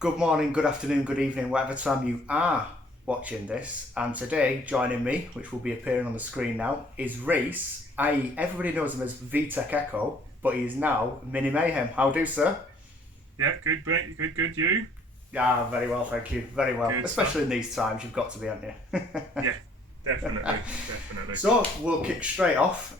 Good morning, good afternoon, good evening, whatever time you are watching this. And today, joining me, which will be appearing on the screen now, is Rhys, i.e. everybody knows him as Vtec Eko, but he is now Mini Mayhem. How do, sir? Yeah, good, mate. Good. You? Yeah, very well, thank you. Very well. Good Especially stuff. in these times, you've got to be, haven't you? Yeah, definitely. So, we'll kick straight off.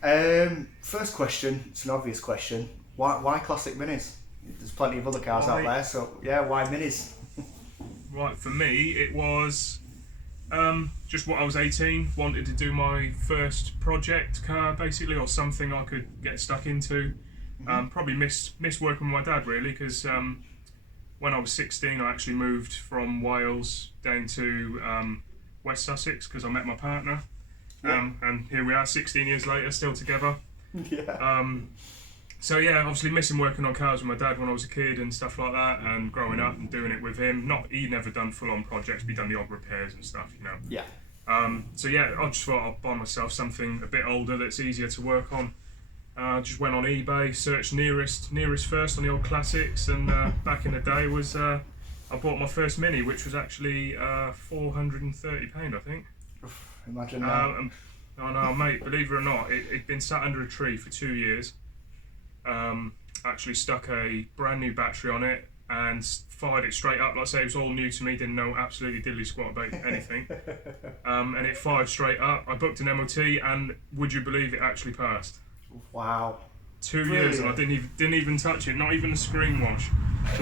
First question, it's an obvious question. Why classic minis? There's plenty of other cars out there, so yeah, why minis? Right, for me, it was just what I was 18, wanted to do my first project car, basically, or something I could get stuck into. Probably missed working with my dad, really, because when I was 16, I actually moved from Wales down to West Sussex because I met my partner. And here we are, 16 years later, still together. Yeah. So yeah, obviously missing working on cars with my dad when I was a kid and stuff like that, and growing up and doing it with him. He'd never done full-on projects, but he'd done the odd repairs and stuff, you know. Yeah. So yeah, I just thought I'd buy myself something a bit older that's easier to work on. Just went on eBay, searched nearest first on the old classics, and back in the day was I bought my first Mini, which was actually £430, I think. Imagine that. Oh no, mate, believe it or not, it'd been sat under a tree for 2 years. Actually stuck a brand new battery on it and fired it straight up. Like I say, it was all new to me, didn't know absolutely diddly squat about anything. And it fired straight up. I booked an MOT, and would you believe it actually passed? Wow. 2 years, and I didn't even touch it, not even a screen wash.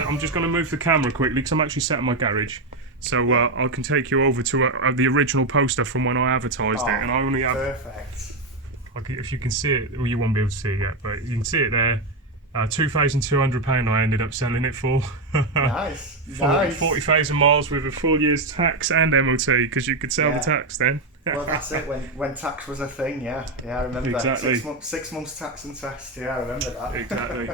I'm just going to move the camera quickly because I'm actually sat in my garage. So I can take you over to the original poster from when I advertised it, and I only have. Perfect. If you can see it, well, you won't be able to see it yet, but you can see it there. £2,200 I ended up selling it for. Nice. 40,000 miles with a full year's tax and MOT, because you could sell the tax then. Well, that's it. When tax was a thing, yeah, I remember. Exactly. 6 months tax and test. Yeah, I remember that. Exactly.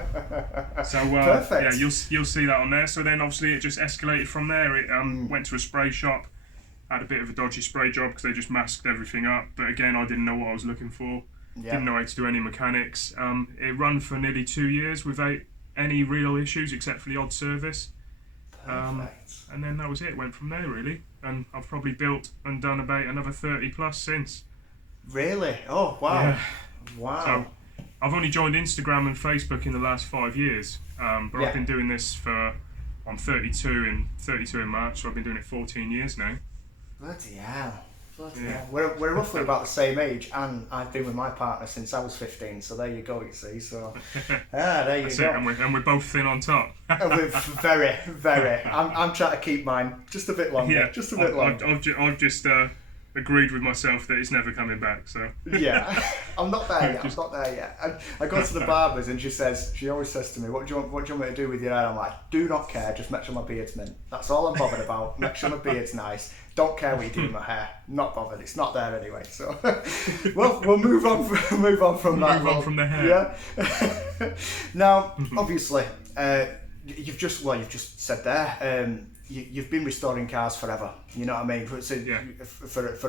So perfect. yeah, you'll see that on there. So then obviously it just escalated from there. It went to a spray shop, had a bit of a dodgy spray job because they just masked everything up. But again, I didn't know what I was looking for. Yeah. Didn't know how to do any mechanics. It ran for nearly 2 years without any real issues except for the odd service. Perfect. And then that was it. Went from there really, and I've probably built and done about another 30 plus since. Really? Oh wow! Yeah. Wow. So I've only joined Instagram and Facebook in the last 5 years, but I've been doing this I'm 32 in March, so I've been doing it 14 years now. Bloody hell. We're roughly about the same age, and I've been with my partner since I was 15. So there you go. You see, so there you go. And we're both thin on top. We're very. I'm trying to keep mine just a bit longer. Yeah, just a bit longer. I've just agreed with myself that it's never coming back. So yeah, I'm not there yet. And I go to the barbers, and she always says to me, "What do you want me to do with your hair?" I'm like, "Do not care. Just make sure my beard's mint. That's all I'm bothered about. Make sure my beard's nice. Don't care what you do with my hair. Not bothered. It's not there anyway." So, well, we'll move on from that. Move on from the hair. Yeah. Now, obviously, you've just said there. You've been restoring cars forever. You know what I mean? For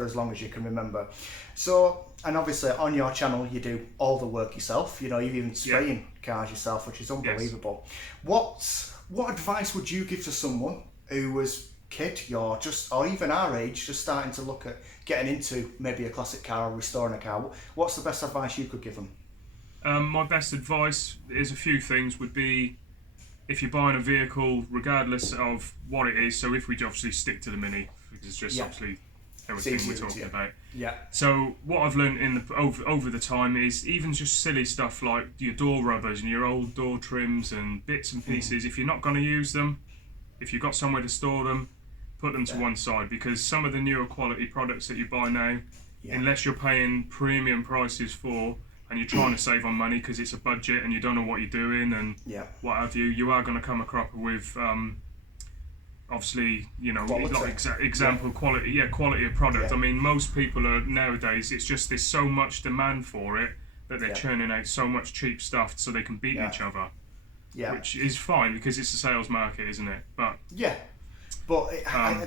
as long as you can remember. So, and obviously on your channel you do all the work yourself. You know, you're even spraying cars yourself, which is unbelievable. Yes. What advice would you give to someone who was or even our age, just starting to look at getting into maybe a classic car or restoring a car? What's the best advice you could give them? My best advice is a few things. Would be, if you're buying a vehicle, regardless of what it is, so if we obviously stick to the Mini, because it's just obviously everything we're talking about. Yeah. So what I've learned over the time is even just silly stuff like your door rubbers and your old door trims and bits and pieces. If you're not going to use them, if you've got somewhere to store them, put them to one side, because some of the newer quality products that you buy now, unless you're paying premium prices for, and you're trying to save on money because it's a budget and you don't know what you're doing and what have you are going to come across with obviously, you know, like example quality of product. I mean, most people are nowadays, it's just there's so much demand for it that they're churning out so much cheap stuff so they can beat each other, which is fine because it's a sales market, isn't it? But But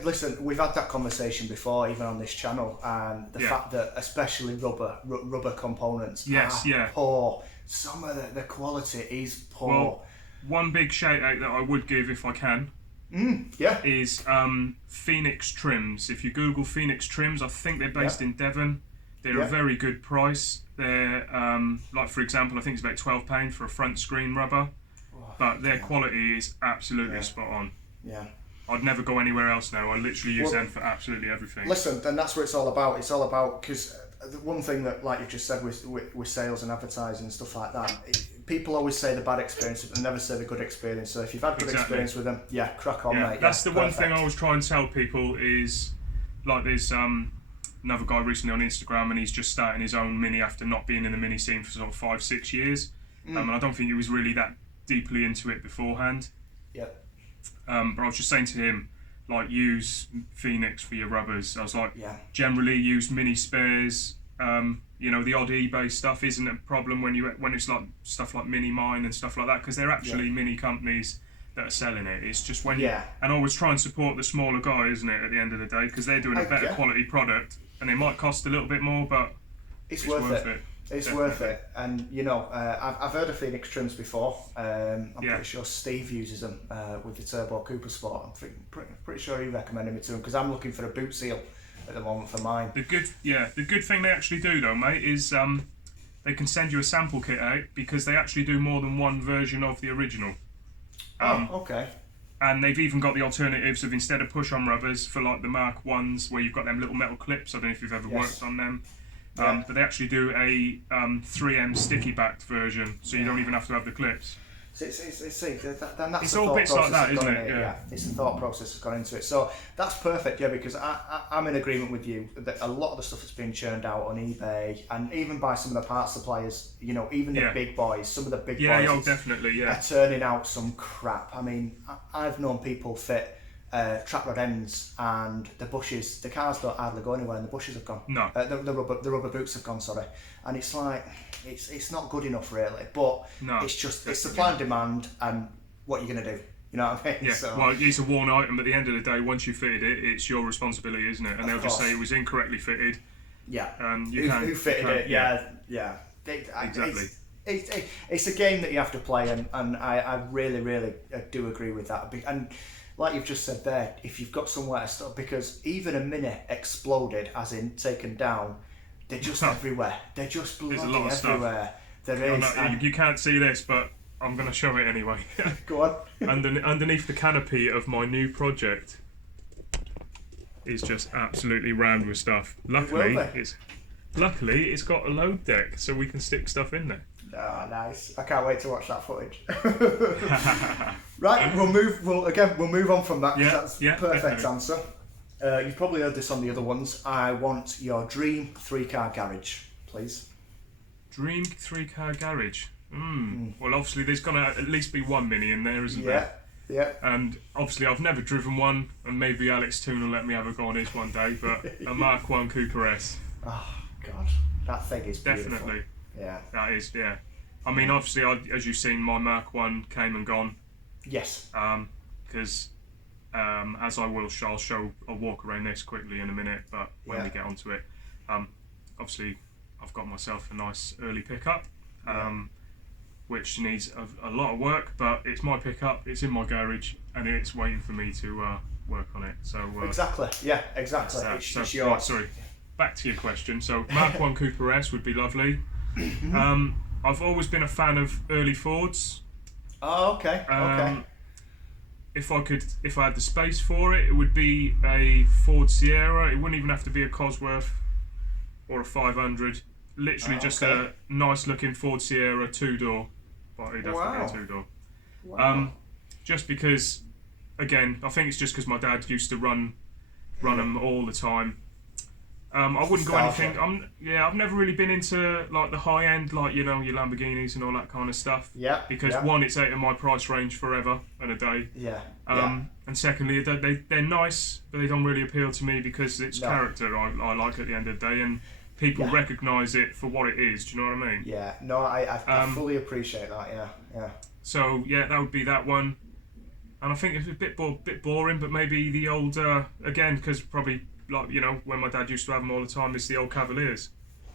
listen, we've had that conversation before, even on this channel, and the fact that especially rubber components are poor. Some of the quality is poor. Well, one big shout out that I would give if I can Yeah. is Phoenix Trims. If you Google Phoenix Trims, I think they're based in Devon. They're a very good price. They're like, for example, I think it's about £12 for a front screen rubber, but their quality is absolutely spot on. Yeah. I'd never go anywhere else now. I literally use them for absolutely everything. Listen, and that's what it's all about. It's all about, because the one thing that, like you just said, with sales and advertising and stuff like that, people always say the bad experience, but they never say the good experience. So if you've had good experience with them, crack on, mate. That's the one thing I always try and tell people is, like, there's another guy recently on Instagram, and he's just starting his own Mini after not being in the Mini scene for sort of 5-6 years. And I don't think he was really that deeply into it beforehand. Yeah. But I was just saying to him, like, use Phoenix for your rubbers. I was like, generally use Mini spares. You know, the odd eBay stuff isn't a problem when it's like stuff like Mini Mine and stuff like that, because they're actually Mini companies that are selling it. It's just when and always try and support the smaller guy, isn't it, at the end of the day, because they're doing a better quality product, and they might cost a little bit more, but it's worth it. It's definitely worth it. And you know, I've heard of Phoenix Trims before. I'm pretty sure Steve uses them with the Turbo Cooper Sport. I'm pretty sure he recommended me to him, because I'm looking for a boot seal at the moment for mine. The good thing they actually do though, mate, is they can send you a sample kit out, because they actually do more than one version of the original. Okay. And they've even got the alternatives of, instead of push-on rubbers, for like the Mark 1s where you've got them little metal clips. I don't know if you've ever worked on them. But they actually do a 3M sticky-backed version, so you don't even have to have the clips. It's all bits like that, isn't it? Yeah, it's the thought process that's gone into it. So that's perfect, because I'm in agreement with you that a lot of the stuff that's being churned out on eBay, and even by some of the parts suppliers, you know, even the big boys, some of the big boys definitely, are turning out some crap. I mean, I've known people fit trap rod ends, and the bushes, the cars don't hardly go anywhere, and the bushes have gone. No. The rubber boots have gone, sorry. And it's like, it's not good enough really, but it's just, it's supply and demand, and what you're going to do. You know what I mean? Yeah, so, well, it's a worn item. At the end of the day, once you fitted it, it's your responsibility, isn't it? And they'll just say it was incorrectly fitted. Yeah. And who fitted it? Yeah. Exactly. It's a game that you have to play, and I really do agree with that. And like you've just said there, if you've got somewhere to stop, because even a Mini exploded, as in taken down, they're just everywhere. They're just bloody everywhere. There is. You can't see this, but I'm going to show it anyway. Go on. Underneath the canopy of my new project is just absolutely rammed with stuff. Luckily, it's got a load deck, so we can stick stuff in there. Oh, nice! I can't wait to watch that footage. Right, we'll move on from that. That's perfect definitely. Answer. You've probably heard this on the other ones. I want your dream 3-car garage, please. Dream 3-car garage. Well, obviously there's gonna at least be one Mini in there, isn't there? Yeah. And obviously I've never driven one, and maybe Alex Toon will let me have a go on his one day. But a Mark 1 Cooper S. Oh God, that thing is beautiful. Definitely. Yeah. That is, I mean, obviously, as you've seen, my Mark 1 came and gone. Yes. Because as I'll walk around this quickly in a minute, but when we get onto it, obviously, I've got myself a nice early pickup, which needs a lot of work, but it's my pickup, it's in my garage, and it's waiting for me to work on it. So exactly. It's yours. Right, sorry. Back to your question. So Mark 1 Cooper S would be lovely. I've always been a fan of early Fords. Oh, okay. If I had the space for it, it would be a Ford Sierra. It wouldn't even have to be a Cosworth or a 500. Literally just a nice looking Ford Sierra 2-door. But it'd have to be a 2-door. Wow. Just because, again, I think it's just because my dad used to run them all the time. I wouldn't go anything. I've never really been into like the high end, like, you know, your Lamborghinis and all that kind of stuff. Yeah. Because one, it's out of my price range forever and a day. Yeah. And secondly, they're nice, but they don't really appeal to me because it's character I like at the end of the day, and people recognise it for what it is. Do you know what I mean? Yeah. No, I fully appreciate that. Yeah. So that would be that one. And I think it's a bit boring, but maybe the old again, because probably, like, you know, when my dad used to have them all the time, it's the old Cavaliers,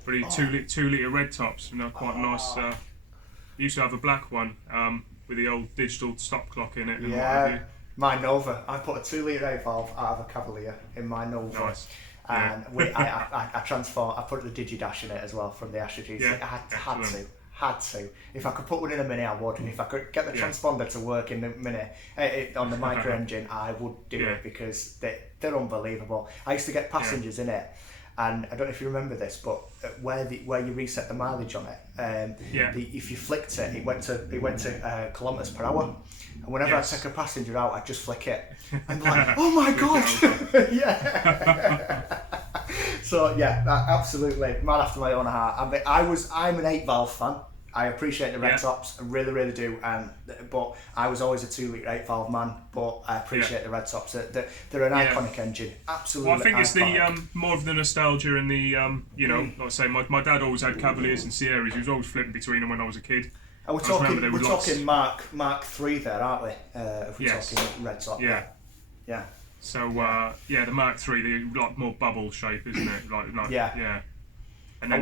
but 2-litre red tops, you know, quite nice. He used to have a black one with the old digital stop clock in it. And what have you. My Nova. I put a 2 litre 8 valve out of a Cavalier in my Nova. Nice. And I transformed. I put the Digidash in it as well from the Astra GC. Yeah. I had to. If I could put one in a Mini, I would. And if I could get the transponder to work in the Mini on the micro engine, I would do it because they're unbelievable. I used to get passengers in it. And I don't know if you remember this, but where you reset the mileage on it, if you flicked it, it went to kilometres per hour. And whenever I take a passenger out, I just flick it. And like, oh my god, yeah. So yeah, absolutely, man after my own heart. I mean, I'm an 8 valve fan. I appreciate the red tops, I really do. But I was always a 2 litre 8 valve man. But I appreciate the red tops. They're an iconic engine, absolutely. Well, I think iconic. It's the more of the nostalgia and the like I say, my dad always had Cavaliers and Sierras. He was always flipping between them when I was a kid. And we're talking Mark 3 there, aren't we? If we're talking red top. Yeah. So the Mark 3, the like more bubble shape, isn't it? Like yeah. And then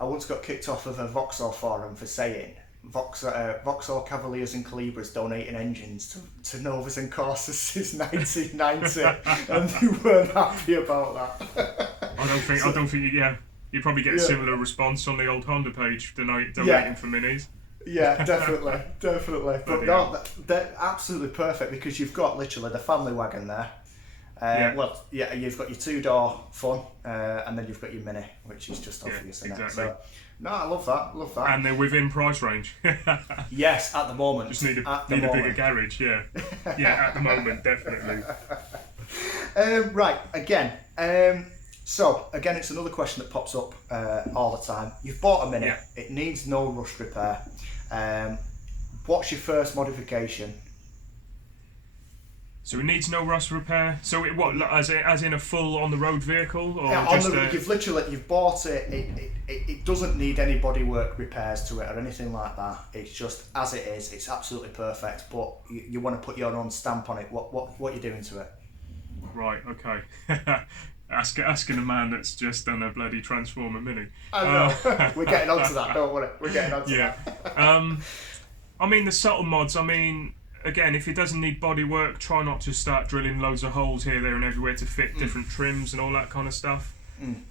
I once got kicked off of a Vauxhall forum for saying Vauxhall Cavaliers and Calibras donating engines to Novas and Corsas since 1990, and they weren't happy about that. I don't think. You probably get a similar response on the old Honda page donating for minis. Yeah, definitely. But no, they're absolutely perfect because you've got literally the family wagon there. You've got your 2-door fun, and then you've got your Mini, which is just obvious. Exactly. So, no, I love that. And they're within price range. Yes, at the moment. Just need a bigger garage, yeah. Yeah, at the moment, definitely. Right, again. So, again, it's another question that pops up all the time. You've bought a Mini. Yeah. It needs no rush repair. What's your first modification? So it needs no rust repair. So as in a full on the road vehicle, or you've bought it. It doesn't need any bodywork repairs to it or anything like that. It's just as it is. It's absolutely perfect. But you want to put your own stamp on it. What you're doing to it? Right. Okay. Asking a man that's just done a bloody Transformer Mini. I know. We're getting onto that, don't worry. We're getting onto that. I mean, the subtle mods. I mean, again, if it doesn't need body work, try not to start drilling loads of holes here, there and everywhere to fit different trims and all that kind of stuff.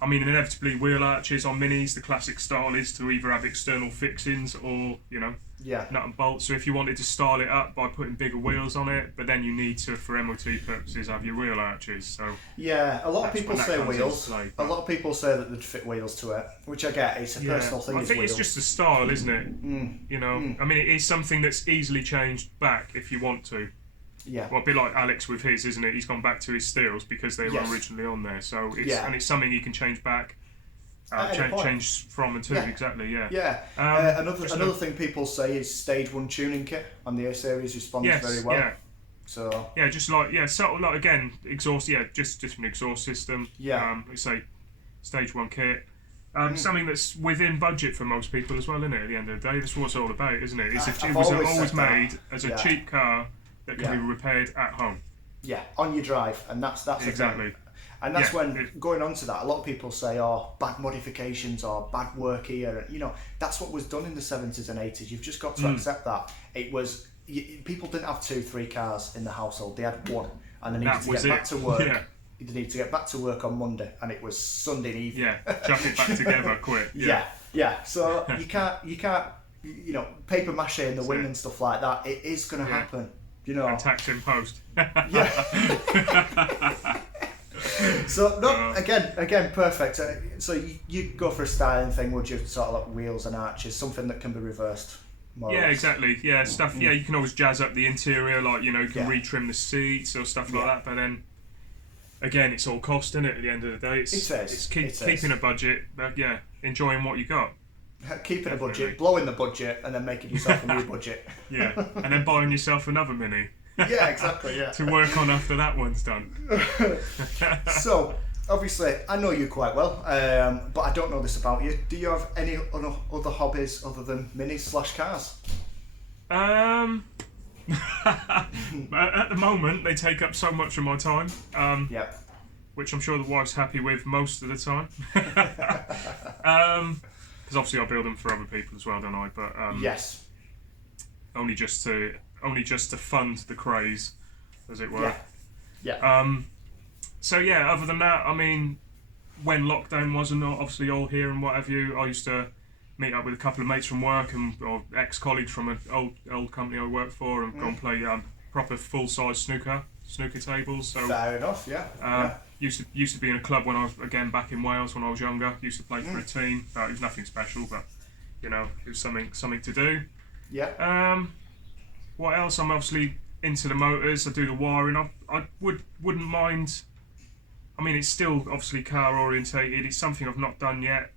I mean, inevitably, wheel arches on Minis, the classic style is to either have external fixings or, nut and bolts. So if you wanted to style it up by putting bigger wheels on it, but then you need to, for MOT purposes, have your wheel arches. So a lot of people say wheels. A lot of people say that they'd fit wheels to it, which I get. It's a personal thing. I think it's just a style, isn't it? I mean, it is something that's easily changed back if you want to. Yeah. Well, a bit like Alex with his, isn't it? He's gone back to his steels because they were originally on there. So it's something you can change back. Change from and to, exactly, yeah. Another thing people say is stage 1 tuning kit on the A series responds very well. So just so like again, exhaust, just an exhaust system. We say stage 1 kit. Something that's within budget for most people as well, isn't it? At the end of the day, that's what it's all about, isn't it? It was always made as a cheap car that can be repaired at home. Yeah, on your drive, and that's exactly. And that's when, going on to that, a lot of people say, bad modifications or bad work here. That's what was done in the 70s and 80s. You've just got to accept that. It was, people didn't have 2-3 cars in the household. They had one, and they needed to get back to work. They needed to get back to work on Monday, and it was Sunday evening. Chuck it back together quick. So you can't, paper mache in the wing and stuff like that. It is going to happen. And tax in post. So again, perfect. So you go for a styling thing, would you? Sort of like wheels and arches, something that can be reversed. Exactly. Yeah, stuff. Yeah, you can always jazz up the interior, like you can retrim the seats or stuff like that. But then, again, it's all cost, isn't it? At the end of the day, it's keeping a budget, but enjoying what you got. Keeping a budget, blowing the budget, and then making yourself a new budget. And then buying yourself another Mini. Yeah, exactly. Yeah. To work on after that one's done. So, obviously, I know you quite well, but I don't know this about you. Do you have any other hobbies other than minis/cars? At the moment, they take up so much of my time. Which I'm sure the wife's happy with most of the time. Because obviously I build them for other people as well, don't I? But yes. Only just to only just to fund the craze, as it were. Yeah. So yeah, other than that, I mean, when lockdown wasn't obviously all here and what have you, I used to meet up with a couple of mates from work or ex-colleagues from an old company I worked for and go and play proper full-size snooker tables. So fair enough. Yeah. Used to be in a club when I was again back in Wales when I was younger. Used to play for a team. It was nothing special, but you know, it was something to do. Yeah. What else? I'm obviously into the motors. I do the wiring. I wouldn't mind. I mean, it's still obviously car orientated. It's something I've not done yet.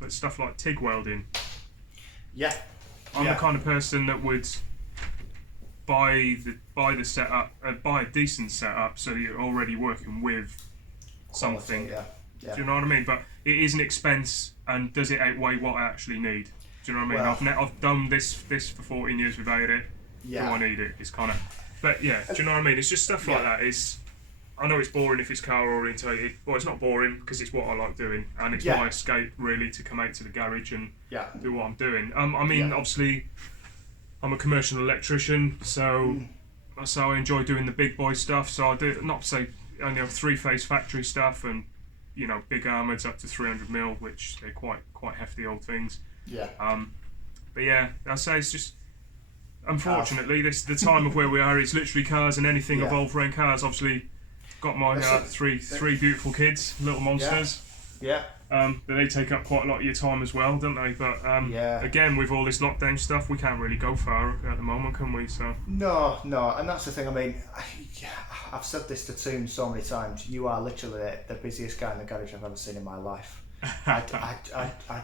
But stuff like TIG welding. Yeah. I'm the kind of person that would buy the setup, buy a decent setup, so you're already working with something. Yeah. Do you know what I mean? But it is an expense, and does it outweigh what I actually need? Do you know what I mean? Well, I've done this for 14 years without it. Yeah. Do I need it? It's kind of, but yeah. Do you know what I mean? It's just stuff like that. I know it's boring if it's car orientated. Well, it's not boring because it's what I like doing, and it's my escape really to come out to the garage and do what I'm doing. I mean, obviously, I'm a commercial electrician, so I enjoy doing the big boy stuff. So I do not to say only have 3-phase factory stuff and big armoured up to 300 mil, which they're quite hefty old things. Yeah. But yeah, I say it's just unfortunately the time of where we are. It's literally cars and anything evolved around cars. Obviously, got my three beautiful kids, little monsters. Yeah. But they take up quite a lot of your time as well, don't they? But again, with all this lockdown stuff, we can't really go far at the moment, can we? So No, and that's the thing. I mean, I've said this to Toon so many times. You are literally the busiest guy in the garage I've ever seen in my life. I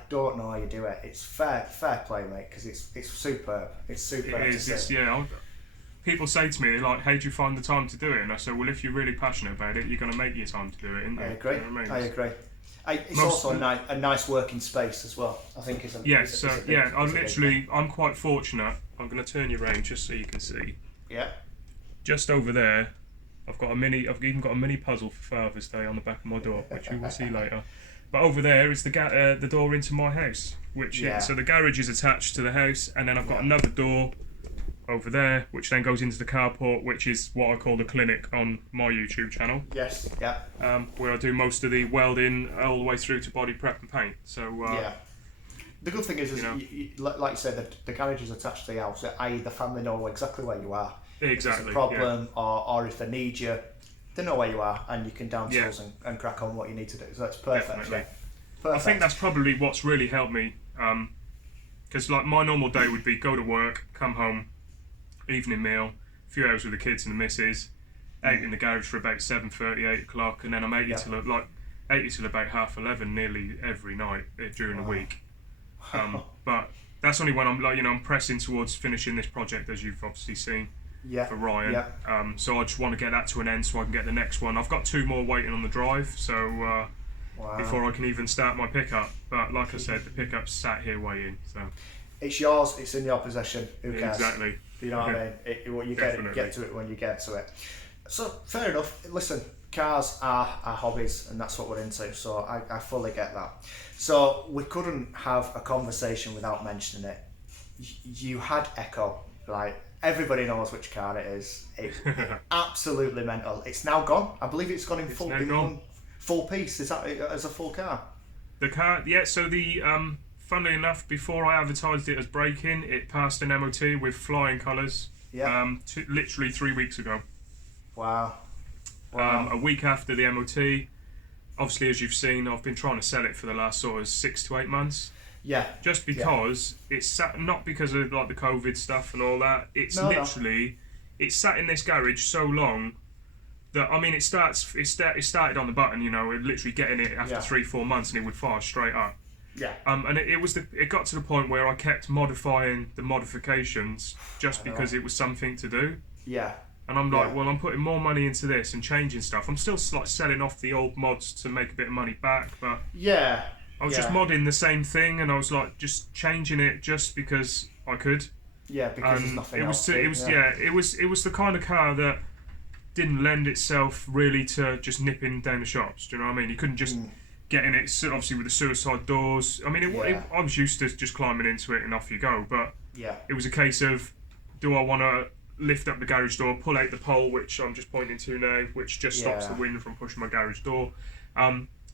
don't know how you do it. It's fair play, mate, because it's superb. It's superb. It is. People say to me, they're like, "How do you find the time to do it?" And I say, "Well, if you're really passionate about it, you're going to make your time to do it." Isn't I you? agree. You know what I mean? I agree. It's also a nice working space as well. I think it's I'm quite fortunate. I'm going to turn you around just so you can see. Yeah. Just over there, I've even got a mini puzzle for Father's Day on the back of my door, which you will see later. But over there is the door into my house, so the garage is attached to the house, and then I've got another door over there, which then goes into the carport, which is what I call the clinic on my YouTube channel. Yes. Yeah. Where I do most of the welding all the way through to body prep and paint. So the good thing is like you said, the garage is attached to the house, i.e. the family know exactly where you are. Exactly. If it's a problem, or if they need you, they know where you are, and you can down tools and crack on what you need to do. So that's perfect. Definitely. Perfect. I think that's probably what's really helped me, because like my normal day would be go to work, come home, evening meal, a few hours with the kids and the missus, out in the garage for about 7:30, 8 o'clock, and then I'm 80 till about 11:30 nearly every night during the week. But that's only when I'm I'm pressing towards finishing this project, as you've obviously seen. For Ryan. Yeah. So I just want to get that to an end so I can get the next one. I've got 2 more waiting on the drive, so before I can even start my pickup. But like I said, the pickup's sat here waiting. So it's yours. It's in your possession. Who cares? Exactly. You know what I mean? You get to it when you get to it. So fair enough. Listen, cars are our hobbies, and that's what we're into. So I fully get that. So we couldn't have a conversation without mentioning it. You had Eko, like. Everybody knows which car it is. It's absolutely mental. It's now gone. I believe it's gone in full piece. Is that as a full car? The car, yeah. So funnily enough, before I advertised it as break-in, it passed an MOT with flying colours. Yeah. Literally 3 weeks ago. Wow. A week after the MOT, obviously, as you've seen, I've been trying to sell it for the last sort of 6 to 8 months. Yeah. Just because it's sat, not because of like the COVID stuff and all that. It's it's sat in this garage so long that it started on the button. It literally getting it after 3-4 months and it would fire straight up. Yeah. And it got to the point where I kept modifying the modifications just because it was something to do. Yeah. And I'm like, well, I'm putting more money into this and changing stuff. I'm still like selling off the old mods to make a bit of money back, but I was just modding the same thing, and I was like just changing it just because I could. Yeah, because there's nothing else. It was the kind of car that didn't lend itself really to just nipping down the shops. Do you know what I mean? You couldn't just get in it. Obviously with the suicide doors. I mean, I was used to just climbing into it and off you go. But it was a case of, do I want to lift up the garage door, pull out the pole, which I'm just pointing to now, which just stops the Yeah. wind from pushing my garage door.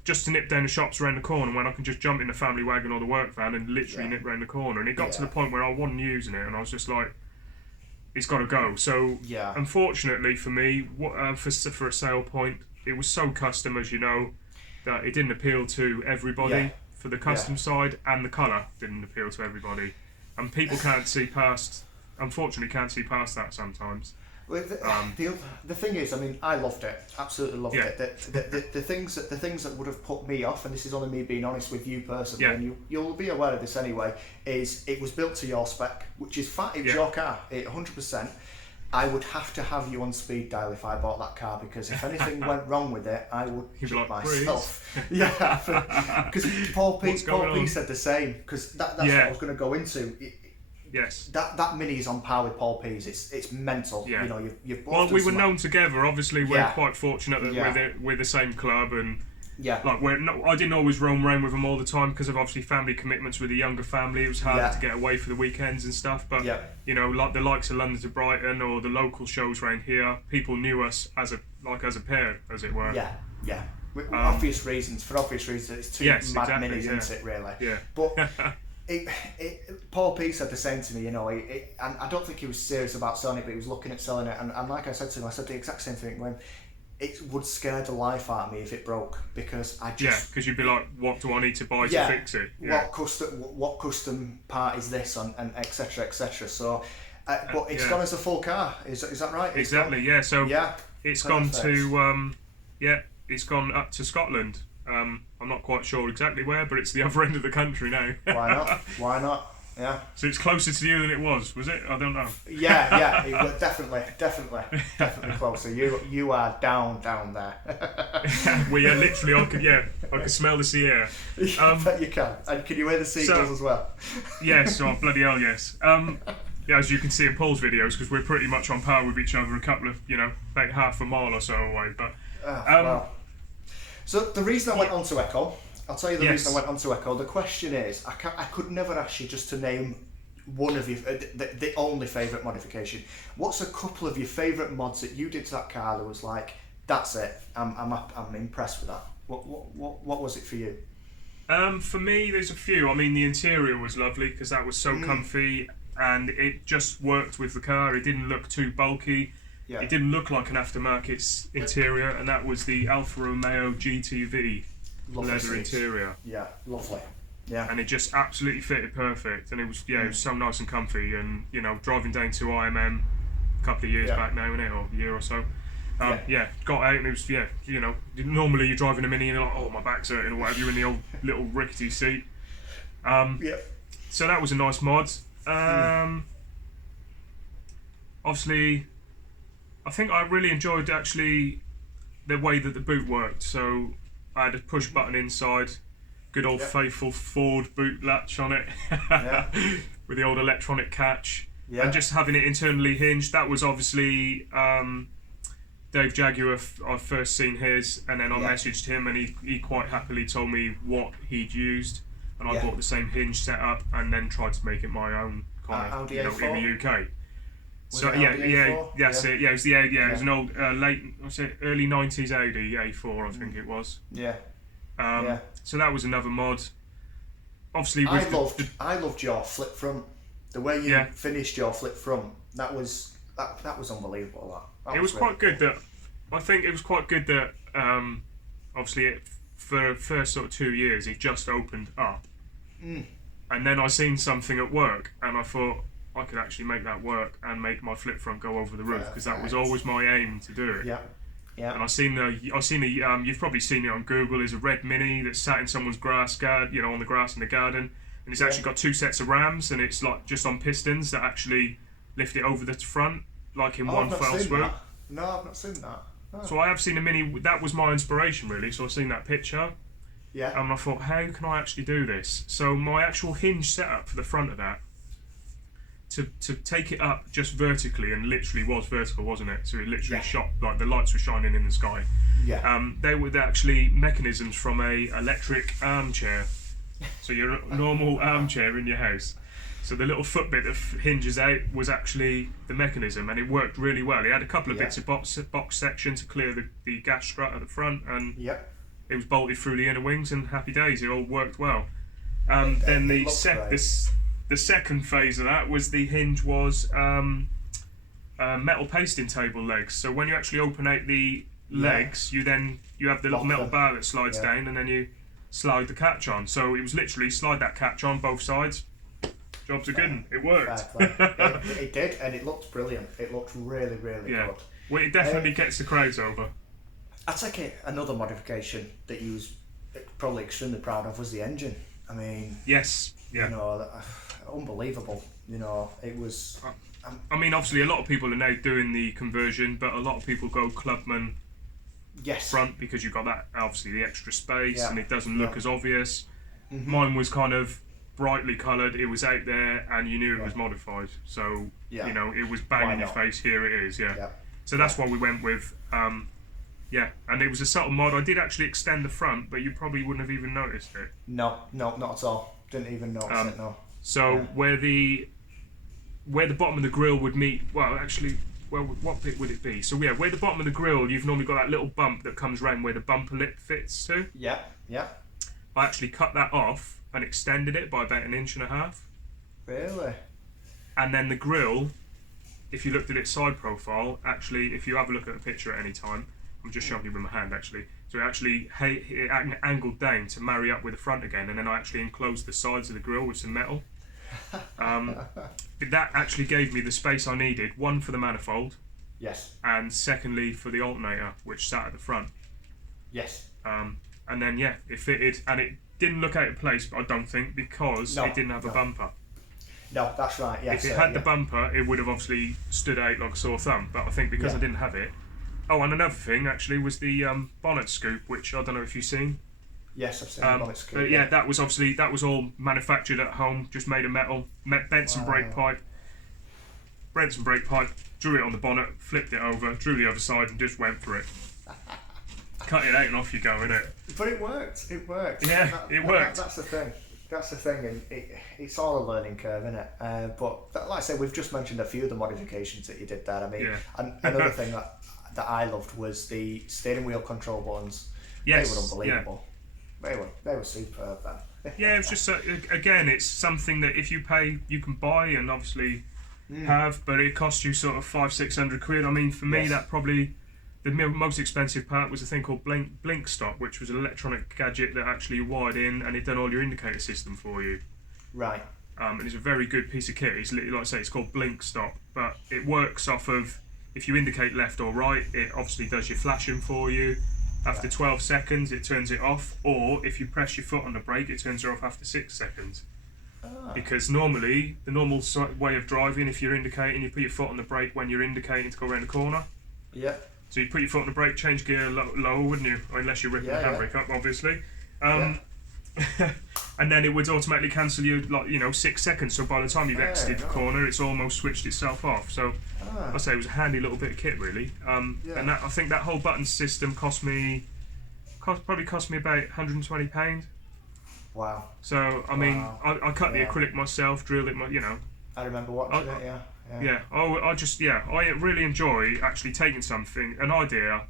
Just to nip down the shops around the corner when I can just jump in the family wagon or the work van and literally nip round the corner. And it got to the point where I wasn't using it, and I was just like, it's got to go. So unfortunately for me, for a sale point, it was so custom, as you know, that it didn't appeal to everybody for the custom side, and the colour didn't appeal to everybody. And people unfortunately can't see past that sometimes. Well, the thing is, I mean, I loved it, absolutely loved it. The things that would have put me off, and this is only me being honest with you personally, and you'll be aware of this anyway, is it was built to your spec, which is fine. It was your car, 100%. I would have to have you on speed dial if I bought that car, because if anything went wrong with it, I would shit myself. Because Paul P said the same, because that's what I was going to go into. Yes. That Mini is on par with Paul P's. It's mental. Yeah. You know, you've both. Well, we were known together. Obviously, we're quite fortunate that we're the same club, and like I didn't always roam around with them all the time because of obviously family commitments with a younger family. It was harder to get away for the weekends and stuff. But you know, like the likes of London to Brighton or the local shows around here, people knew us as a pair, as it were. Yeah. For obvious reasons, it's two mad minis, isn't it? Really. Yeah. But. Paul P said the same to me, you know, and I don't think he was serious about selling it, but he was looking at selling it, and like I said to him, I said the exact same thing when it would scare the life out of me if it broke, because I just... because you'd be like, what do I need to buy to fix it? What custom part is this, and etc, so, but it's gone as a full car, is that right? Exactly, so it's gone to, it's gone up to Scotland. I'm not quite sure exactly where, but it's the other end of the country now. Why not? Yeah. So it's closer to you than it was it? I don't know. Yeah. It was definitely closer. You are down there. We are literally. I could smell the sea air. I bet you can. And can you hear the seagulls as well? Yes. Oh, bloody hell, yes. As you can see in Paul's videos, because we're pretty much on par with each other, a couple of about half a mile or so away. But wow. So the reason I went on to Eko, I'll tell you the reason I went on to Eko. The question is, I could never ask you just to name one of your the only favourite modification. What's a couple of your favourite mods that you did to that car that was like, that's it, I'm impressed with that? What was it for you? For me, there's a few. I mean, the interior was lovely because that was so comfy, and it just worked with the car. It didn't look too bulky. It didn't look like an aftermarket interior, and that was the Alfa Romeo GTV leather interior. Yeah, lovely. Yeah. And it just absolutely fitted perfect, and it was it was so nice and comfy. And driving down to IMM a couple of years back now, innit, or a year or so. Got out and it was normally you're driving a Mini and you're like, oh, my back's hurting or whatever. You're in the old little rickety seat. So that was a nice mod. Obviously, I think I really enjoyed actually the way that the boot worked. So I had a push button inside, good old faithful Ford boot latch on it, with the old electronic catch, and just having it internally hinged. That was obviously Dave Jaguar. I've first seen his, and then I messaged him, and he quite happily told me what he'd used, and I bought the same hinge setup, and then tried to make it my own kind of in the UK. So that's it. Yeah, it was the Audi. It was an old early '90s Audi A4, I think it was. So that was another mod. Obviously, I loved your flip front. The way you finished your flip front, that was unbelievable. That was quite good. I think it was quite good that obviously for the first sort of 2 years it just opened up, and then I seen something at work, and I thought, I could actually make that work and make my flip front go over the roof, because that was always my aim to do it. And I seen the you've probably seen it on Google. There's a red Mini that's sat in someone's grass garden, on the grass in the garden, and it's actually got two sets of rams, and it's like just on pistons that actually lift it over the front, like in one fell swoop. No, I've not seen that. Oh. So I have seen a Mini. That was my inspiration really. So I've seen that picture. And I thought, how can I actually do this? So my actual hinge setup for the front of that, to take it up just vertically, and literally was vertical, wasn't it? So it literally shot, like the lights were shining in the sky. They were actually mechanisms from a electric armchair. So your normal armchair in your house. So the little foot bit that hinges out was actually the mechanism, and it worked really well. It had a couple of bits of box section to clear the gas strut at the front, and it was bolted through the inner wings, and happy days, it all worked well. Then the second phase of that was the hinge was metal pasting table legs. So when you actually open out the legs, you have the little metal bar that slides down, and then you slide the catch on. So it was literally slide that catch on both sides. Jobs are good. It worked. It did, and it looked brilliant. It looked really, really good. Well, it definitely gets the crowds over. I take it another modification that you was probably extremely proud of was the engine. I mean, yes, you know, unbelievable. You know, it was. I mean, obviously, a lot of people are now doing the conversion, but a lot of people go Clubman front because you've got that obviously the extra space and it doesn't look as obvious. Mine was kind of brightly coloured, it was out there, and you knew it was modified. So you know, it was bang in your face. Here it is, So that's why we went with, and it was a subtle mod. I did actually extend the front, but you probably wouldn't have even noticed it. No, not at all. Didn't even notice it. No. So where the bottom of the grille would meet, well, actually, what bit would it be? So where the bottom of the grille, you've normally got that little bump that comes round where the bumper lip fits to. Yeah. I actually cut that off and extended it by about 1.5 inches. Really? And then the grille, if you looked at its side profile, actually, if you have a look at a picture at any time, I'm just showing you with my hand actually. So it actually angled down to marry up with the front again, and then I actually enclosed the sides of the grille with some metal. That actually gave me the space I needed, one for the manifold, and secondly for the alternator, which sat at the front. And then it fitted, and it didn't look out of place, I don't think, because it didn't have a bumper. No, that's right. Yes. If it had the bumper, it would have obviously stood out like a sore thumb. But I think because I didn't have it. Oh, and another thing actually was the bonnet scoop, which I don't know if you've seen. Yes, I've seen the bonnet scoop. But that was all manufactured at home, just made of metal, bent some brake pipe, drew it on the bonnet, flipped it over, drew the other side, and just went for it. Cut it out and off you go, innit? But it worked. It worked. Yeah, it worked. That's the thing. And it's all a learning curve, isn't it? But like I said, we've just mentioned a few of the modifications that you did there. I mean, and another thing that I loved was the steering wheel control buttons. Yes, they were unbelievable. They were superb then. Yeah, it's just again, it's something that if you pay, you can buy and obviously have, but it costs you sort of 500-600 quid. I mean, for me, that probably. The most expensive part was a thing called Blink Stop, which was an electronic gadget that actually you wired in and it done all your indicator system for you. Right. And it's a very good piece of kit. It's like I say, it's called Blink Stop, but it works off of if you indicate left or right, it obviously does your flashing for you. After 12 seconds, it turns it off, or if you press your foot on the brake, it turns it off after 6 seconds. Because normally, the normal way of driving, if you're indicating, you put your foot on the brake when you're indicating to go around the corner. Yeah. So you put your foot on the brake, change gear lower, wouldn't you? Or unless you're ripping the handbrake up, obviously. And then it would automatically cancel you, 6 seconds. So by the time you've exited the corner, it's almost switched itself off. So I say it was a handy little bit of kit, really. And I think that whole button system probably cost me about £120. Wow. So I mean, I cut the acrylic myself, drilled it, I remember watching it. I really enjoy actually taking an idea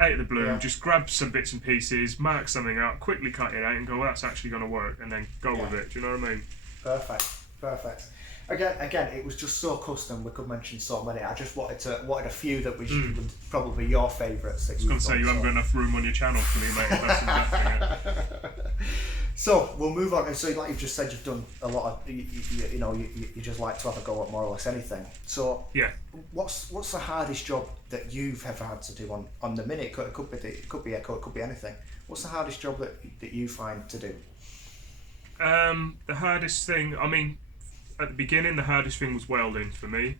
out of the blue, just grab some bits and pieces, mark something up, quickly cut it out and go, well, that's actually going to work, and then go with it. Do you know what I mean? Perfect. Again, it was just so custom. We could mention so many. I just wanted a few that was probably your favourites. I was going to say you haven't got enough room on your channel for me, mate. That's exactly it. So we'll move on. So like you've just said, you've done a lot of you just like to have a go at more or less anything. So what's the hardest job that you've ever had to do on the minute? It could be Eko, it could be anything. What's the hardest job that you find to do? The hardest thing, I mean, at the beginning, the hardest thing was welding for me.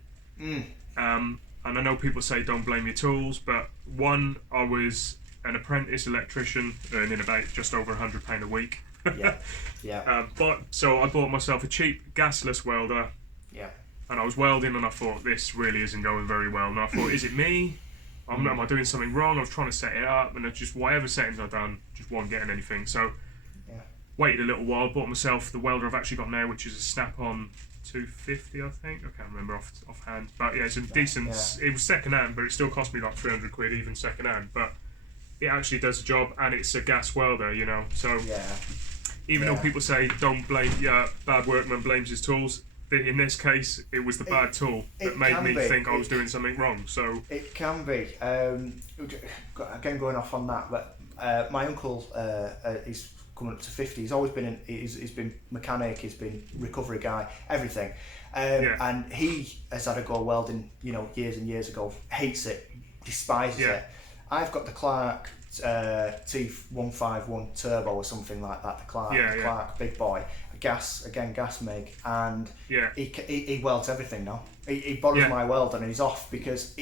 And I know people say don't blame your tools, but I was an apprentice electrician earning about just over £100 a week. So I bought myself a cheap gasless welder. And I was welding, and I thought, this really isn't going very well. And I thought, is it me? Am I doing something wrong? I was trying to set it up, and just whatever settings I'd done, just wasn't getting anything. So waited a little while, bought myself the welder I've actually got now, which is a Snap-on 250, I think. I can't remember offhand, but yeah, it's a decent. Yeah. It was second hand, but it still cost me like 300 quid even second hand. But it actually does the job, and it's a gas welder, you know. So even though people say don't blame, bad workman blames his tools. In this case, it was the bad tool that made me think I was doing something wrong. So it can be. Again, going off on that, but my uncle is coming up to 50. He's always been he's been mechanic. He's been recovery guy, everything. And he has had a go welding, you know, years and years ago. Hates it, despises it. I've got the Clark T151 turbo or something like that. The Clark big boy. Gas MIG, and he welds everything now. He borrows my welder and he's off because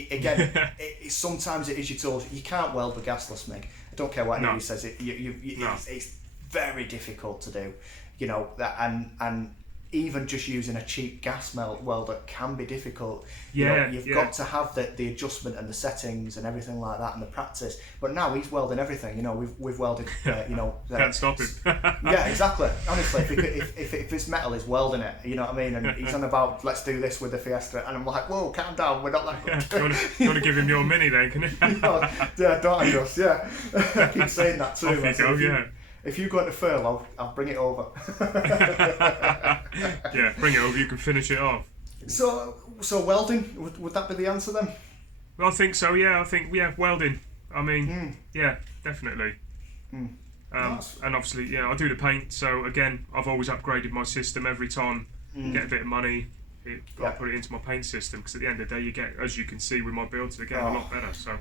sometimes it is your tools. You can't weld with gasless MIG. I don't care what anybody says. It's very difficult to do, you know. That and even just using a cheap gas welder can be difficult. You've got to have the adjustment and the settings and everything like that and the practice. But now he's welding everything. You know, we've welded. You know, can't stop him. Yeah, exactly. Honestly, if it's metal, he's welding it. You know what I mean? And he's on about, let's do this with the Fiesta, and I'm like, whoa, calm down. We're not that good. You want to give him your Mini then, can you? Don't I just? Yeah, I keep saying that too. Off you go, If you go into furlough, I'll bring it over. Yeah, bring it over. You can finish it off. So welding, would that be the answer then? Well, I think so. Yeah, I think welding. I mean, yeah, definitely. And obviously, I do the paint. So again, I've always upgraded my system every time. Get a bit of money. I put it into my paint system because at the end of the day, you get, as you can see with my builds, they're getting a lot better. So.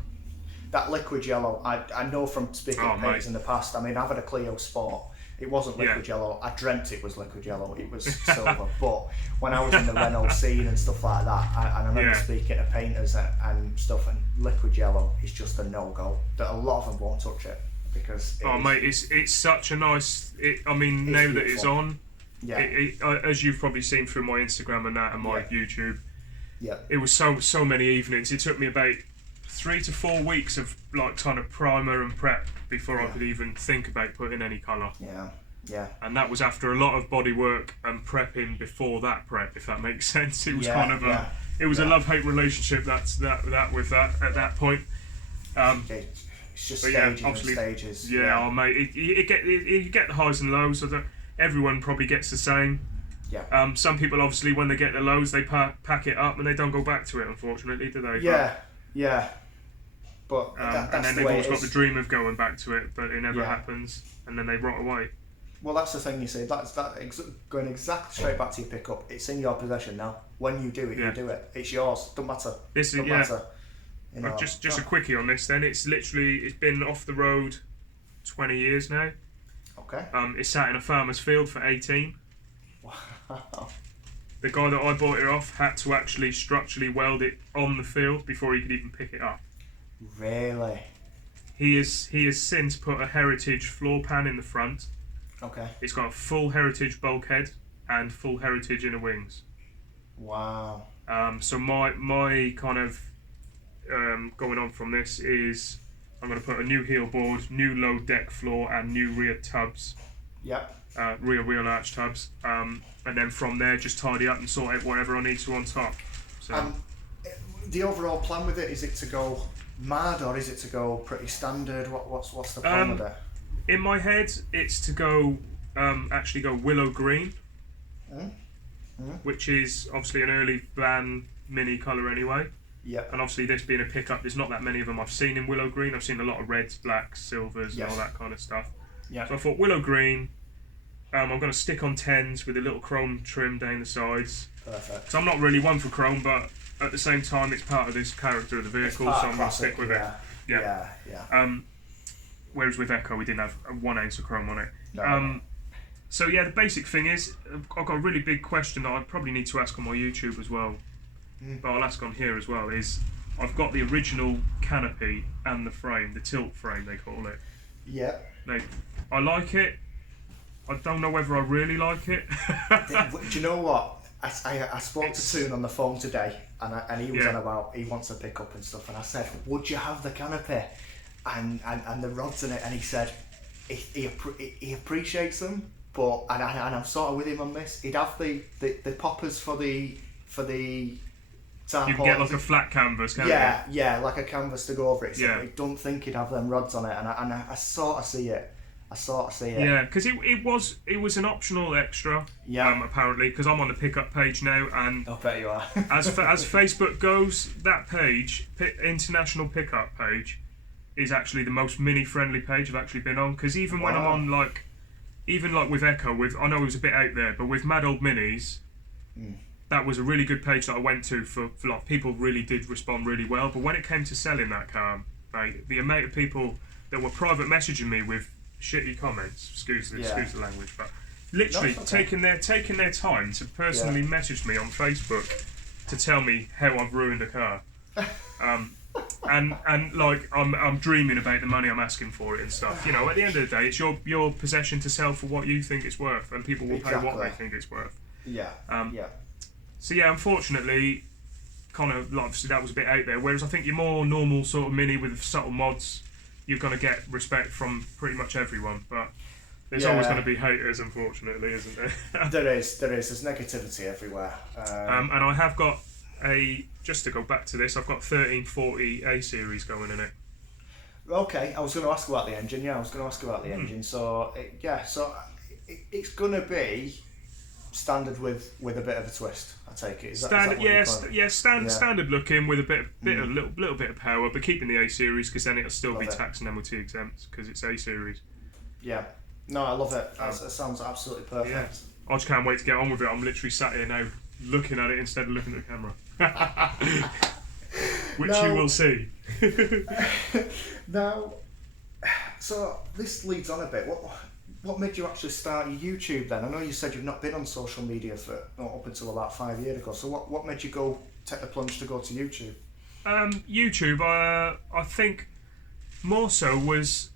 That liquid yellow, I know from speaking to painters in the past. I mean, I've had a Clio Sport. It wasn't liquid yellow. I dreamt it was liquid yellow. It was silver. But when I was in the Renault scene and stuff like that, I remember speaking to painters and stuff, and liquid yellow is just a no-go. That a lot of them won't touch it because. It's such a nice. I mean, now beautiful. That it's on. As you've probably seen through my Instagram and that and my YouTube. Yeah. It was so many evenings. It took me about 3 to 4 weeks of like kind of primer and prep before I could even think about putting any colour. Yeah. And that was after a lot of body work and prepping before that prep, if that makes sense. It was kind of a love-hate relationship that with that at that point. It's just stages and stages. Yeah, mate, you get the highs and lows. So everyone probably gets the same. Yeah. Some people obviously when they get the lows they pack it up and they don't go back to it. Unfortunately, do they? Yeah. But and then they've always got the dream of going back to it, but it never happens, and then they rot away. Well, that's the thing you see. That's going exactly straight back to your pickup. It's in your possession now. When you do it, you do it. It's yours. Don't matter. Don't matter. You know, just a quickie on this. Then it's been off the road 20 years now. Okay. It's sat in a farmer's field for 18. Wow. The guy that I bought it off had to actually structurally weld it on the field before he could even pick it up. Really? He has since put a Heritage floor pan in the front. Okay. It's got a full Heritage bulkhead and full Heritage inner wings. Wow. So my kind of going on from this is I'm going to put a new heel board, new low deck floor, and new rear tubs. Yep. Rear wheel arch tubs. And then from there, just tidy up and sort out whatever I need to on top. So. The overall plan with it, is it to go mad or is it to go pretty standard? What's the plan with it? In my head, it's to go actually go willow green, which is obviously an early van mini colour anyway. Yeah. And obviously this being a pickup, there's not that many of them I've seen in willow green. I've seen a lot of reds, blacks, silvers, and all that kind of stuff. Yeah. So I thought willow green. I'm going to stick on 10s with a little chrome trim down the sides. Perfect. So I'm not really one for chrome, but at the same time, it's part of this character of the vehicle, so I'm going to stick with it. Yeah. Whereas with Eko, we didn't have 1 ounce of chrome on it. No. So yeah, the basic thing is, I've got a really big question that I probably need to ask on my YouTube as well, but I'll ask on here as well, is I've got the original canopy and the frame, the tilt frame they call it. Yeah. Now, I like it. I don't know whether I really like it. Do you know what? I spoke to Toon on the phone today, and he was on about he wants to pick up and stuff, and I said, would you have the canopy and the rods in it? And he said he appreciates them, and I'm sort of with him on this. He'd have the poppers for the You can get like a flat canvas, can't you? Yeah, like a canvas to go over it. So Yeah. I don't think he'd have them rods on it, and I sort of see it. Yeah, because it was an optional extra. Yeah. Apparently, because I'm on the pickup page now, and I bet you are. as Facebook goes, that page, international pickup page, is actually the most mini friendly page I've actually been on. Because even when I'm on even with Eko, I know it was a bit out there, but with Mad Old Minis. That was a really good page that I went to for like people really did respond really well. But when it came to selling that car, mate, the amount of people that were private messaging me with shitty comments, excuse the language, but literally taking their time to personally message me on Facebook to tell me how I've ruined a car. And like I'm dreaming about the money I'm asking for it and stuff. You know, at the end of the day, it's your possession to sell for what you think it's worth, and people will pay what they think it's worth. Yeah. So yeah, unfortunately, kind of like, obviously that was a bit out there. Whereas I think your more normal sort of mini with subtle mods, you're going to get respect from pretty much everyone. But there's always going to be haters, unfortunately, isn't there? There is. There's negativity everywhere. And I have got just to go back to this, I've got 1340 A series going in it. Okay, I was going to ask about the engine. Yeah, I was going to ask about the engine. So it's going to be standard with a bit of a twist. I take it. Standard looking with a little bit of power, but keeping the A series because then it'll still be tax and MOT exempt because it's A series. Yeah, no, I love it. That sounds absolutely perfect. Yeah. I just can't wait to get on with it. I'm literally sat here now looking at it instead of looking at the camera, which you will see. Now, so this leads on a bit. What made you actually start your YouTube then? I know you said you've not been on social media for up until about 5 years ago. So what made you take the plunge to go to YouTube? YouTube, I think more so was,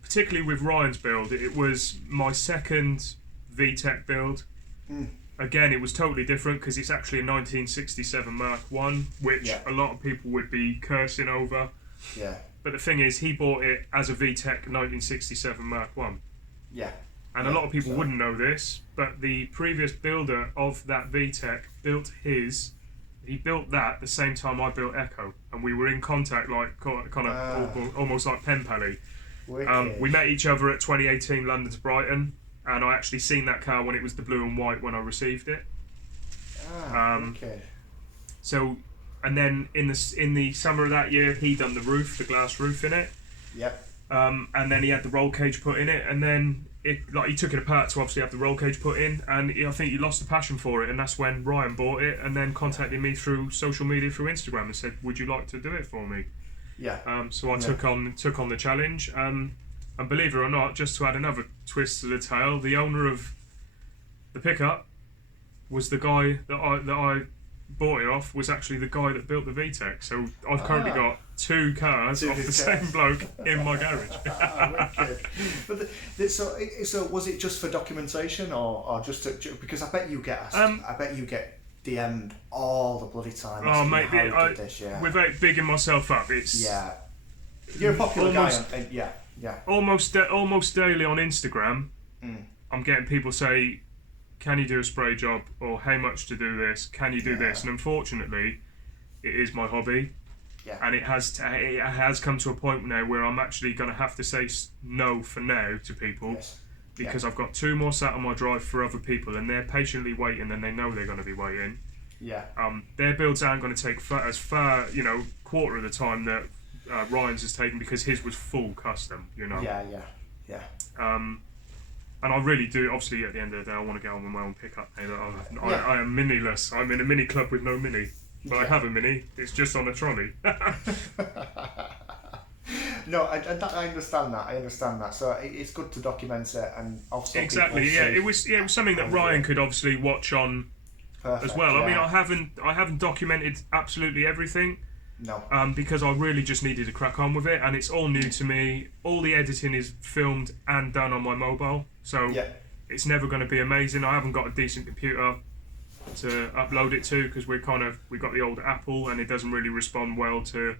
particularly with Ryan's build, it was my second Vtec build. Again, it was totally different because it's actually a 1967 Mark 1, which a lot of people would be cursing over. Yeah. But the thing is, he bought it as a Vtec 1967 Mark 1. Yeah. And a lot of people wouldn't know this, but the previous builder of that Vtec he built that the same time I built Eko, and we were in contact like kind of almost like pen pally. We met each other at 2018 London to Brighton, and I actually seen that car when it was the blue and white when I received it. So, and then in the summer of that year, he done the glass roof in it. Yep. And then he had the roll cage put in it, and then he took it apart to obviously have the roll cage put in, and I think he lost the passion for it, and that's when Ryan bought it, and then contacted me through social media, through Instagram, and said, "Would you like to do it for me?" Yeah. So I took on the challenge, and believe it or not, just to add another twist to the tale, the owner of the pickup was the guy that I bought it off, was actually the guy that built the Vtec. So I've currently got two cars off the same bloke in my garage. But so was it just for documentation, or just because I bet you get DM'd all the bloody time. Oh mate, without bigging myself up, it's you're a popular guy. Almost daily on Instagram, I'm getting people say, "Can you do a spray job?" or "How much to do this? Can you do this?" And unfortunately, it is my hobby, and it has come to a point now where I'm actually going to have to say no for now to people, because I've got two more sat on my drive for other people, and they're patiently waiting, and they know they're going to be waiting. Their builds aren't going to take quarter of the time that Ryan's has taken, because his was full custom. And I really do, obviously at the end of the day, I want to get on with my own pickup. I am miniless. I'm in a mini club with no mini. But I have a mini, it's just on a trolley. No, I understand that. So it's good to document it, and also exactly, it was something that Ryan could obviously watch on as well. I mean, I haven't documented absolutely everything. No. Because I really just needed to crack on with it, and it's all new to me. All the editing is filmed and done on my mobile, so it's never going to be amazing. I haven't got a decent computer to upload it to, because we got the old Apple, and it doesn't really respond well to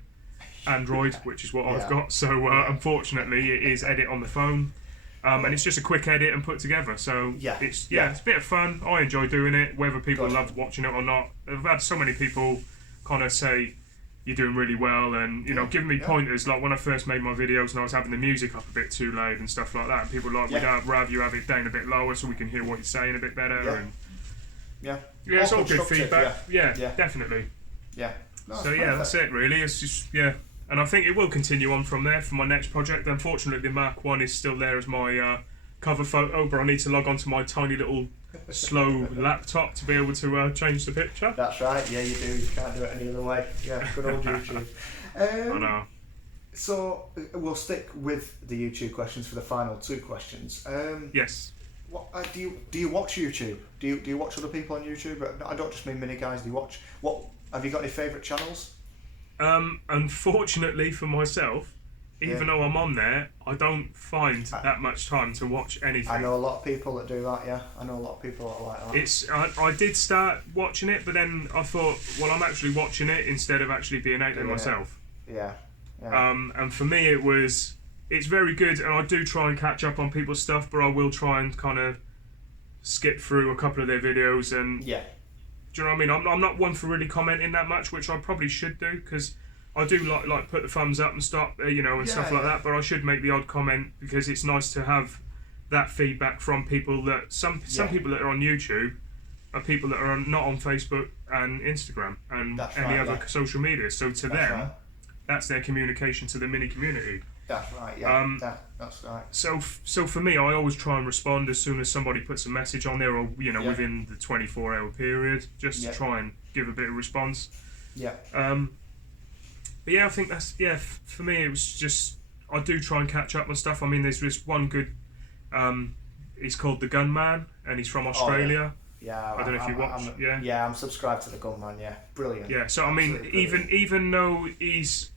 Android, which is what I've got. So unfortunately, it is edit on the phone. And it's just a quick edit and put together. So it's yeah. it's a bit of fun. I enjoy doing it, whether people Good. love watching it or not. I've had so many people kind of say you're doing really well, and giving me pointers. Like when I first made my videos and I was having the music up a bit too loud and stuff like that, and people were like, we'd rather you have it down a bit lower so we can hear what you're saying a bit better. And it's all good feedback. Yeah, definitely. Yeah. No, so that's it really. It's just and I think it will continue on from there for my next project. Unfortunately, the Mark 1 is still there as my cover photo, but I need to log onto my tiny little slow laptop to be able to change the picture. That's right, yeah, you do. You can't do it any other way. Yeah, good old YouTube. I know. So we'll stick with the YouTube questions for the final 2 questions. Yes. What do you watch YouTube? Do you watch other people on YouTube? I don't just mean mini guys. Do you watch have you got any favourite channels? Unfortunately for myself, even though I'm on there, I don't find that much time to watch anything. I know a lot of people that do that, yeah. I know a lot of people that are like that. I did start watching it, but then I thought, well, I'm actually watching it instead of actually being out there myself. Yeah. And for me, it's very good, and I do try and catch up on people's stuff, but I will try and kind of skip through a couple of their videos and... Yeah. Do you know what I mean? I'm not one for really commenting that much, which I probably should do, because I do like put the thumbs up and stop, and stuff like that. But I should make the odd comment, because it's nice to have that feedback from people that some people that are on YouTube are people that are not on Facebook and Instagram and any other social media. So to them, that's their communication to the mini community. That's right. Yeah. That's right. So for me, I always try and respond as soon as somebody puts a message on there, or within the 24-hour period, just to try and give a bit of response. Yeah. But I think that's for me. It was just I do try and catch up on stuff. I mean, there's this one good. He's called the Gunman, and he's from Australia. Yeah. I don't know if you watch. Yeah, I'm subscribed to the Gunman. Yeah, brilliant. Yeah. So I mean, even though he's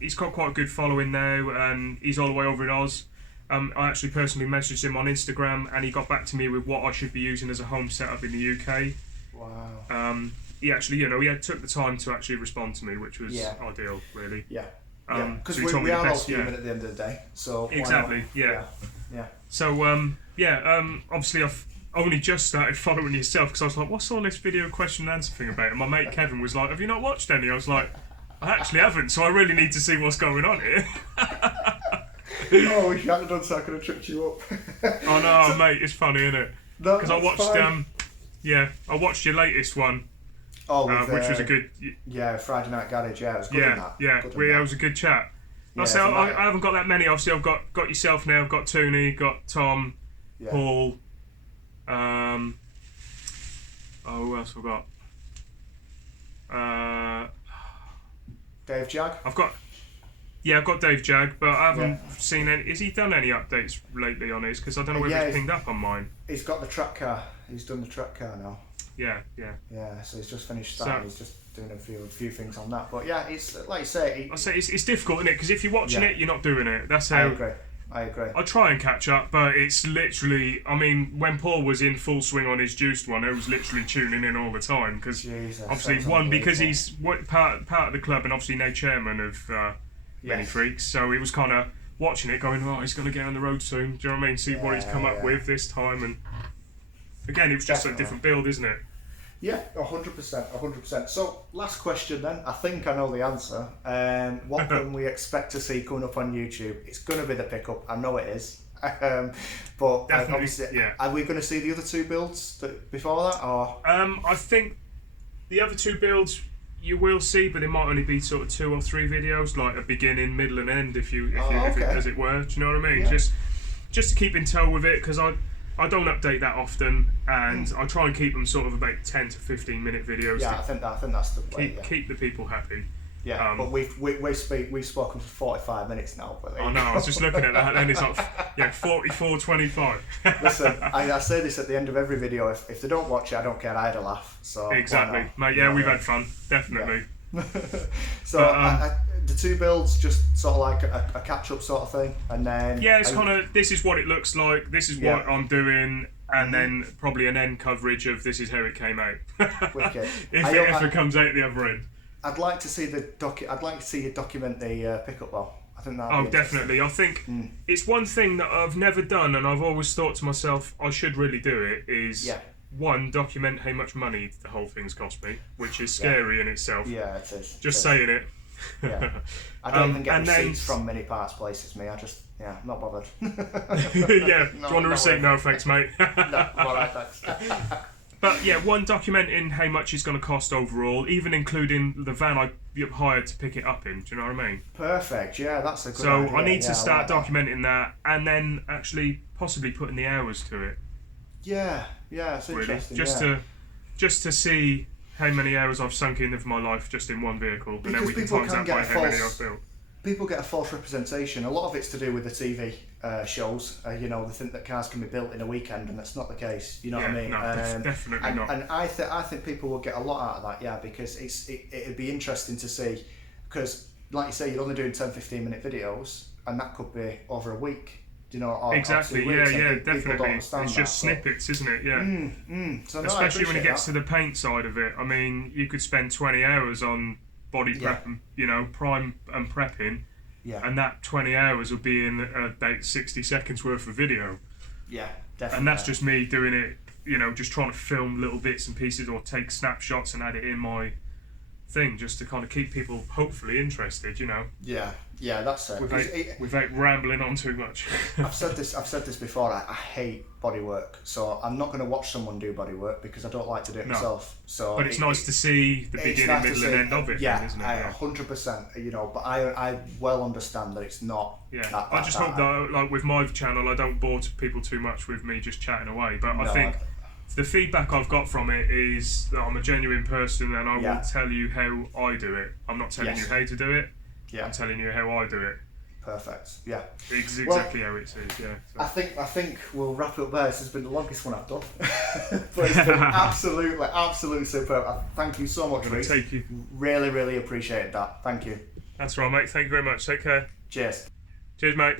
he's got quite a good following now, and he's all the way over in Oz. I actually personally messaged him on Instagram, and he got back to me with what I should be using as a home setup in the UK. Wow. He actually, he took the time to actually respond to me, which was ideal, really. Yeah. Because so we are all human at the end of the day. So exactly. Yeah. So obviously I've only just started following yourself, because I was like, what's all this video question and answer thing about? And my mate Kevin was like, have you not watched any? I was like, I actually haven't, so I really need to see what's going on here. Oh, if you hadn't done so, I could have tricked you up. Oh no, mate, it's funny, isn't it? Because I watched, I watched your latest one. Oh, which was a good... Yeah, Friday Night Garage, it was good in that. It was a good chat. I haven't got that many, obviously. I've got yourself now, I've got Tony, got Tom, Paul, who else have I got? Dave Jag? I've got Dave Jag, but I haven't seen any... Has he done any updates lately on his? Because I don't know whether it's pinged up on mine. He's got the track car. He's done the track car now. Yeah. Yeah, so he's just finished that. He's just doing a few things on that. But yeah, it's like you say. It's difficult, isn't it? Because if you're watching it, you're not doing it. That's how. I agree. I try and catch up, but it's literally. I mean, when Paul was in full swing on his juiced one, I was literally tuning in all the time, because obviously because he's part of the club and obviously now chairman of Many Freaks, so he was kind of watching it, going, "Oh, he's going to get on the road soon." Do you know what I mean? See what he's come up with this time, and again, it was just a different build, isn't it? Yeah, 100%. So, last question then. I think I know the answer. What can we expect to see coming up on YouTube? It's going to be the pickup. I know it is. But obviously, are we going to see the other 2 builds before that? Or I think the other 2 builds you will see, but it might only be sort of 2 or 3 videos, like a beginning, middle, and end, if as it were. Do you know what I mean? Yeah. Just to keep in tow with it, because I don't update that often, and I try and keep them sort of about 10 to 15 minute videos. Yeah, I think that's the way. Keep the people happy. Yeah, but we've spoken for 45 minutes now. But I know. I was just looking at that, and it's like 44:25. Listen, I say this at the end of every video. If they don't watch it, I don't care. I had a laugh. So exactly, mate. Yeah, we've had fun, definitely. Yeah. So the 2 builds, just sort of like a catch-up sort of thing, and then it's kind of, this is what it looks like, this is what I'm doing, and then probably an end coverage of this is how it came out. Wicked. if it comes out the other end. I'd like to see I'd like to see you document the pickup though. I think that. Oh, definitely. I think it's one thing that I've never done, and I've always thought to myself, I should really do it. Is one, document how much money the whole thing's cost me, which is scary in itself. Yeah, it is. Just saying it. Yeah. I don't even get receipts from mini parts places, me. I just, I'm not bothered. Yeah. Do you want a receipt? No, thanks, mate. No, alright, thanks. But yeah, one, documenting how much it's going to cost overall, even including the van I hired to pick it up in. Do you know what I mean? Perfect. Yeah, that's a good So idea. I need to start that. documenting that, and then actually possibly putting the hours to it. Yeah, it's Really, interesting. just to see how many hours I've sunk in of my life just in one vehicle, Because and then we can times that by how many I've built. People get a false representation. A lot of it's to do with the TV shows. They think that cars can be built in a weekend, and that's not the case. You know what I mean? No, definitely not. And I think people will get a lot out of that, because it'd be interesting to see, because like you say, you're only doing 10-15 minute videos, and that could be over a week. Or Exactly. Or 2 weeks, Definitely. It's just snippets, isn't it? Yeah. So especially when it gets to the paint side of it. I mean, you could spend 20 hours on body prep, and, prime and prepping, and that 20 hours will be in about 60 seconds worth of video. Yeah, definitely. And that's just me doing it, just trying to film little bits and pieces or take snapshots and add it in my thing, just to kind of keep people hopefully interested. Yeah, that's it. Without rambling on too much. I've said this before. I hate bodywork, so I'm not going to watch someone do bodywork because I don't like to do it myself. So, but it's nice to see the beginning, middle, and end of it. Yeah, isn't it? 100%. But I well understand that it's not. Yeah, I just hope that, like with my channel, I don't bore people too much with me just chatting away. But I think the feedback I've got from it is that I'm a genuine person, and I will tell you how I do it. I'm not telling you how to do it. Yeah. I'm telling you how I do it. Perfect. Yeah. It's exactly how it is. Yeah. So. I think we'll wrap it up there. This has been the longest one I've done, but it's been absolutely superb. Thank you so much, Rhys. Really, really appreciate that. Thank you. That's right, mate. Thank you very much. Take care. Cheers. Cheers, mate.